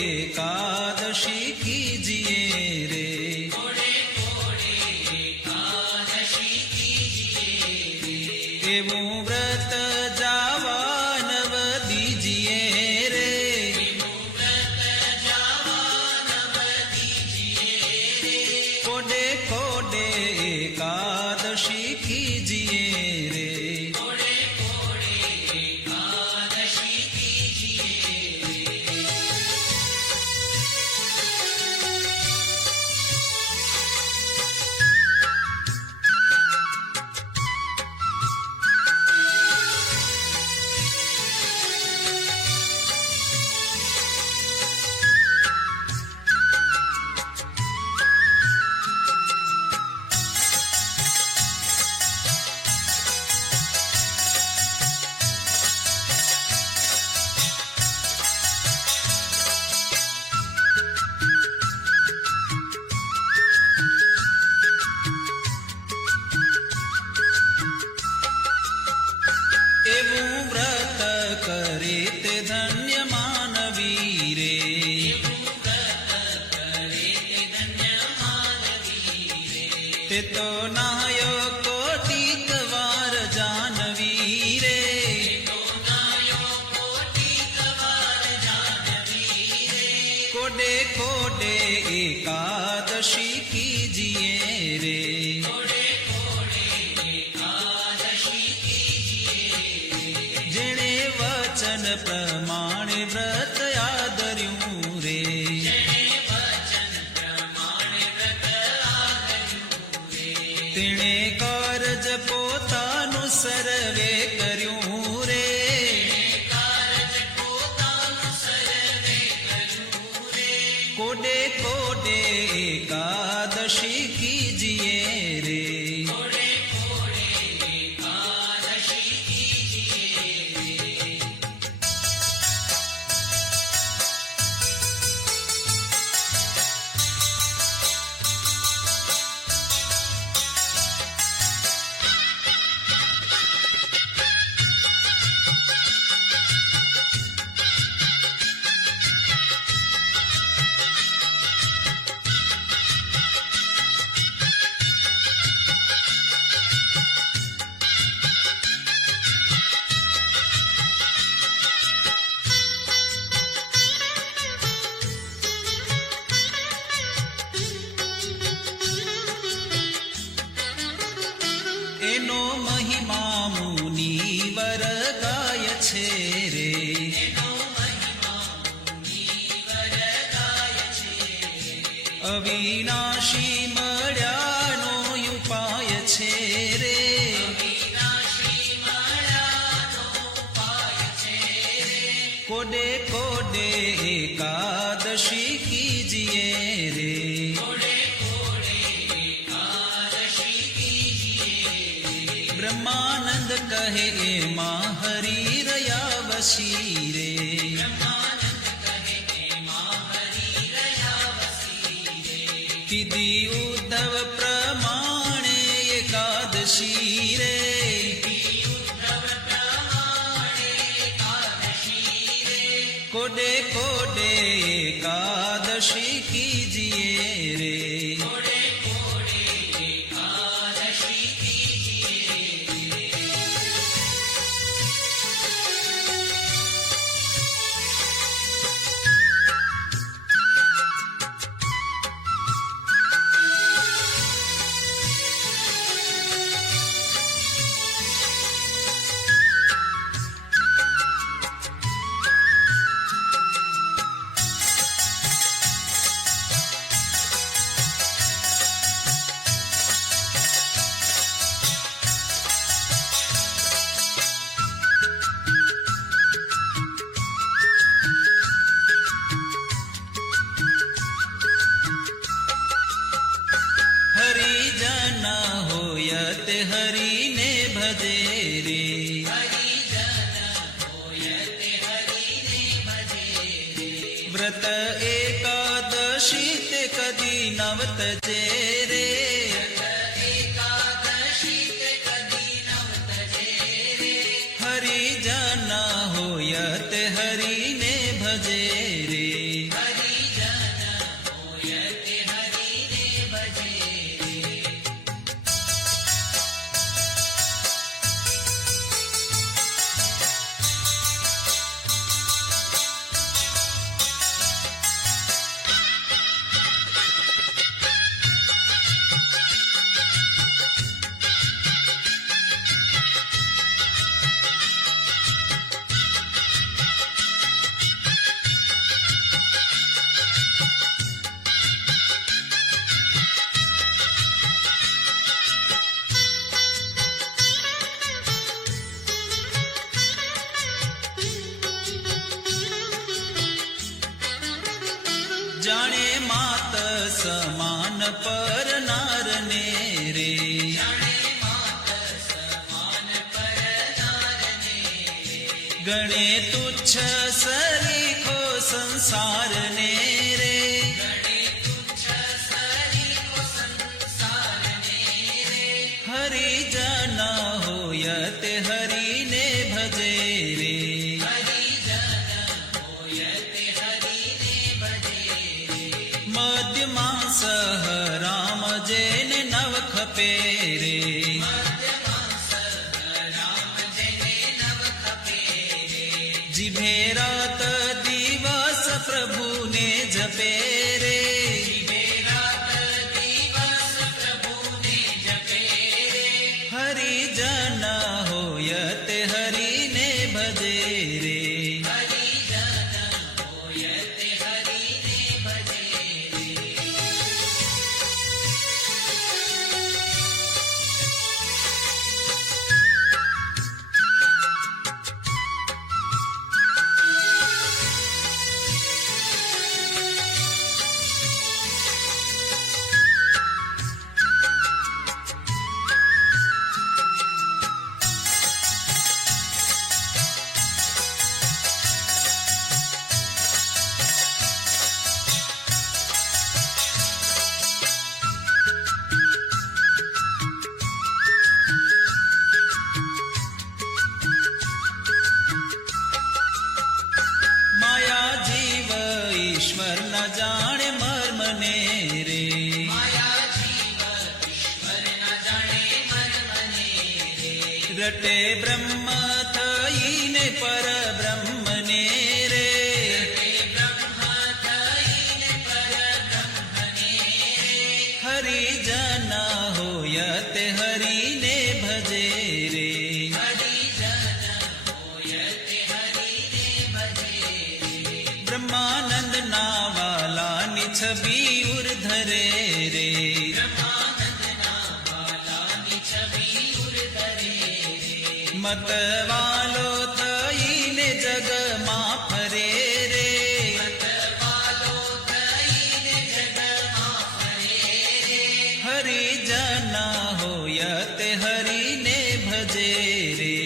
एकादशी कीजिए रे, कोडे कोडे एकादशी कीजिए रे, एवं व्रत जावा नव दीजिए रे, एवं व्रत जावा नव दीजिए रे, कोडे कोडे एकादशी कीजिए रे, कोडे कोडे एकादशी कीजिए रे। एवं व्रत करे ते धन्य मानवी रे, एवं व्रत करे ते धन्य मानवी रे, ते तो नायो कोटिक वार जानवी रे, तो नायो कोटिक वार जानवी रे, कोडे कोडे एकादशी कीजिए रे, कोडे कोडे एकादशी कीजिए रे, जेणे वचन प्रमाणे व्रत आदर्યું रे, जेणे वचन प्रमाणे व्रत आदर्યું रे, तेणे કારજ પોતાનું સર્વે કર્યું રે, કારજ પોતાનું સર્વે કર્યું રે, કોડે કોડે એકાદશી કીજીએ રે, કોડે કોડે એકાદશી કીજીએ રે। એનો મહિમા મુનિવર ગાય છે રે, એનો મહિમા મુનિવર ગાય છે રે, અવિનાશી મળ્યાનો ઉપાય છે રે, વિનાશી મળ્યાનો ઉપાય છે રે, કોડે કોડે એકાદશી કીજીએ રે, કોડે કોડે એકાદશી કીજીએ રે, બ્રહ્માનંદ કહે એમાં હરી રહ્યા વસી રે, બ્રહ્માનંદ કહે એમાં હરિ રહ્યા વસી રે, કીધી ઉદ્ધવ પ્રમાણે એકાદશી રે, ઉદ્ધવ પ્રમાણે એકાદશી રે, કોડે કોડે એકાદશી કીજીએ રે, કોડે કોડે એકાદશી કીજીએ રે। હરિને ભજે રે. વ્રત એકાદશી તે કદી નવતજે રે. હરિજન હોય તે હરિને ભજે રે. જાણે માત સમાન પરનારને રે. ગણે તુચ્છ સરીખો સંસારને રે. હરિજન હોય તે હરિને ભજે રે. મધ્યમાં સહ રામ જેને નવ ખપે રે. જીભે રાત દિવસ પ્રભુને જપે રે. હરિજન હોય તે હરિને ભજે રે. માયા જીવ ઈશ્વર ન જાણે મર્મને રે. રટે બ્રહ્મ થઈને પરબ્રહ્મને રે. હરિજન હોય તે હરિને ભજે રે. બ્રહ્માનંદ ના વાલાની છબી ઉર્ધરે રે. મતવાલો થઈને જગમાં ફરે રે. હરિજન હોય તે હરિને ભજે રે.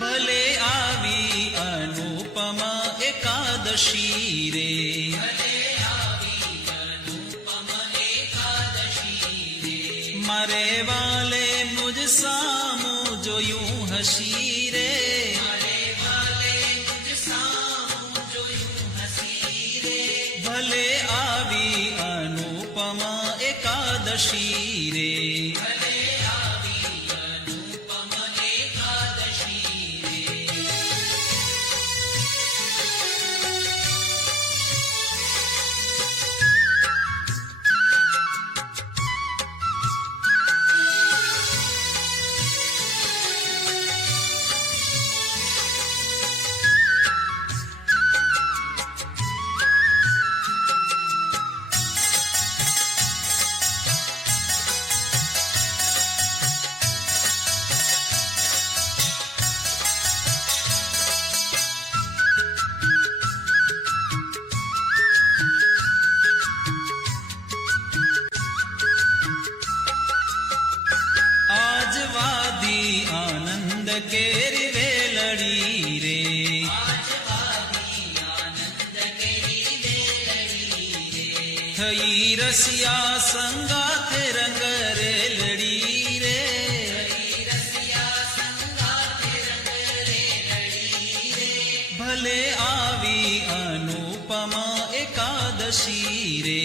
ભલે આવી અનુપમ એકાદશી રે. મારે વાલે મુજ સામું જોયું હસી રે. ભલે આવી અનુપમ એકાદશી રે. કેરી વેલડી રે. આજ વાવી આનંદ કેરી વેલડી રે. થઈ રસિયા સંગાથે રંગ રેલડી રે. રસિયા સંગાથે રંગ રેલડી રે. ભલે આવી અનુપમા એકાદશી રે.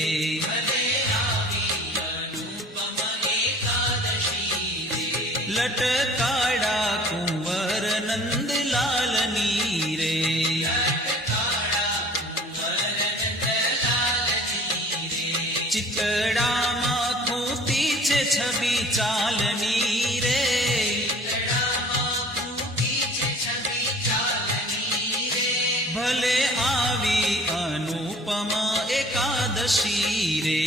ભલે આવી અનુપમ એકાદશી રે. લટકાડા કુંવર નંદલાલની રે. ચિતડામાં ખૂતી છે છબી ચાલની રે. ભલે આવી અનુપમા એકાદશી રે.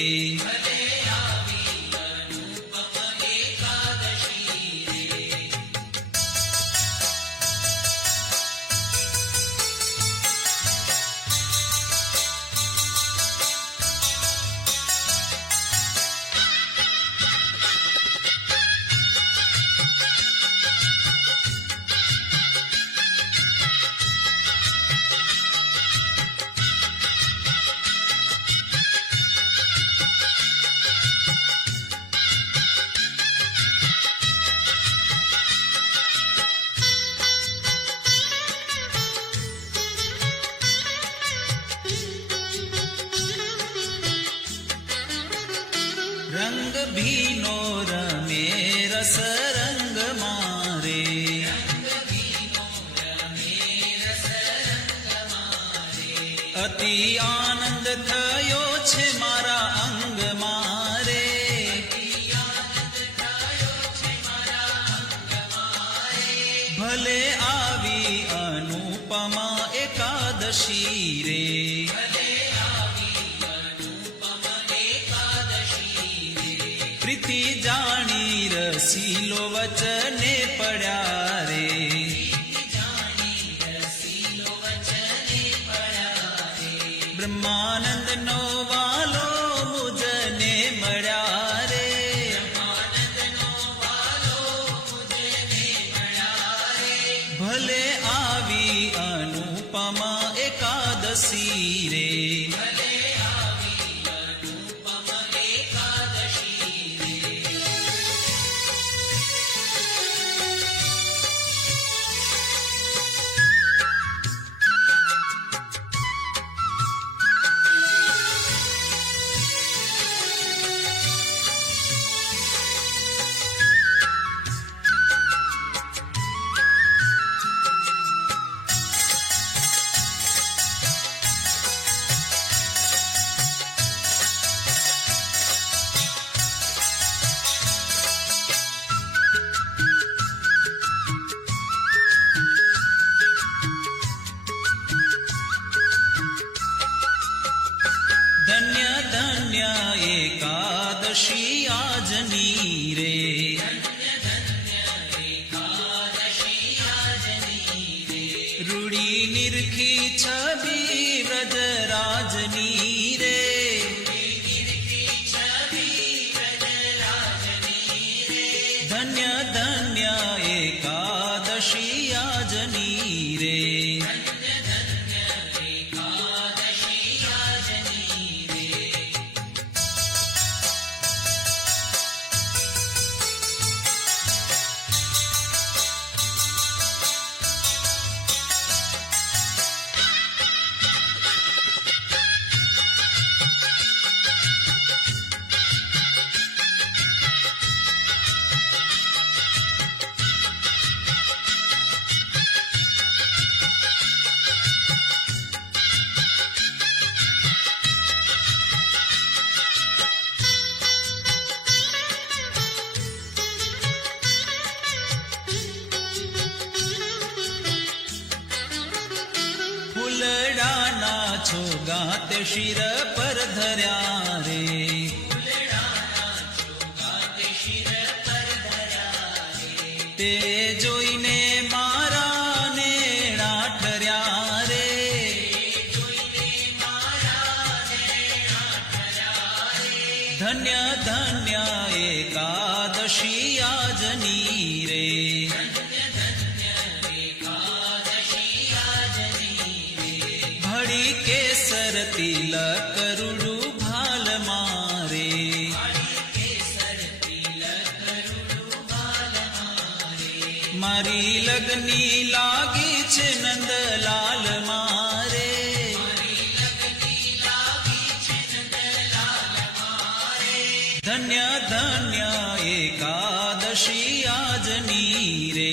રંગ ભીનો રમે રસ રંગ મારે. અતિ આનંદ થયો છે મારા અંગ મારે. ભલે આવી અનુપમા એકાદશી રે. પ્રીતિ જાણી રસીલો વચને પડ્યા રે. બ્રહ્માનંદ નો વાલો મુજને મળ્યા રે. ભલે આવી અનુપમા એકાદશી રે. ધન્ય ધન્ય એકાદશી આજની રે. રૂડી નિરખી છબી વ્રજરાજની રે. ધન્ય ધન્ય એકાદશી આજની રે. છો ગાતે શિર પર ધર્યા રે. તે જોઈને મારા નેણા ઠર્યા રે. ધન્ય ધન્ય એકાદશી આજની રે. મારી લગની લાગી છે નંદલાલ મારે, ધન્ય ધન્ય એકાદશી આજની રે.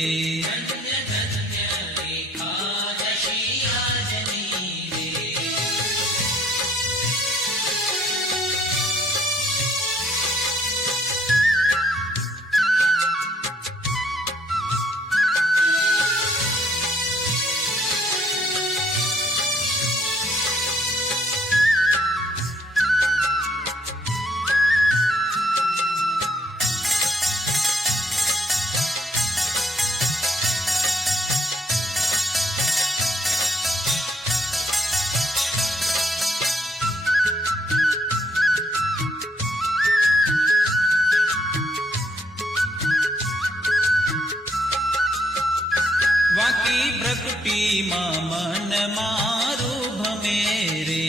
વાકી પ્રકૃતિમાં મન મારું ભમે રે,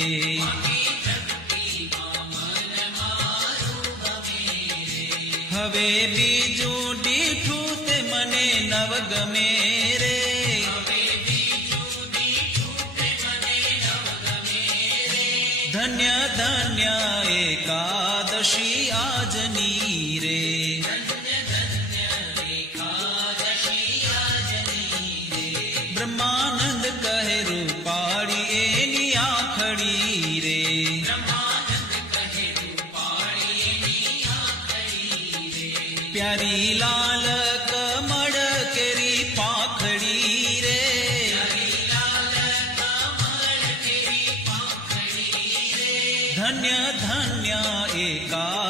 હવે બીજું દીઠું તે મને નવ ગમે રે. ધન્ય ધન્ય એકાદશી આજની રે. બ્રહ્માનંદ કહે રૂપાળી એની આખડી રે, પ્યારી લાલ કમળ કેરી પાખડી રે. ધન્ય ધન્ય એકા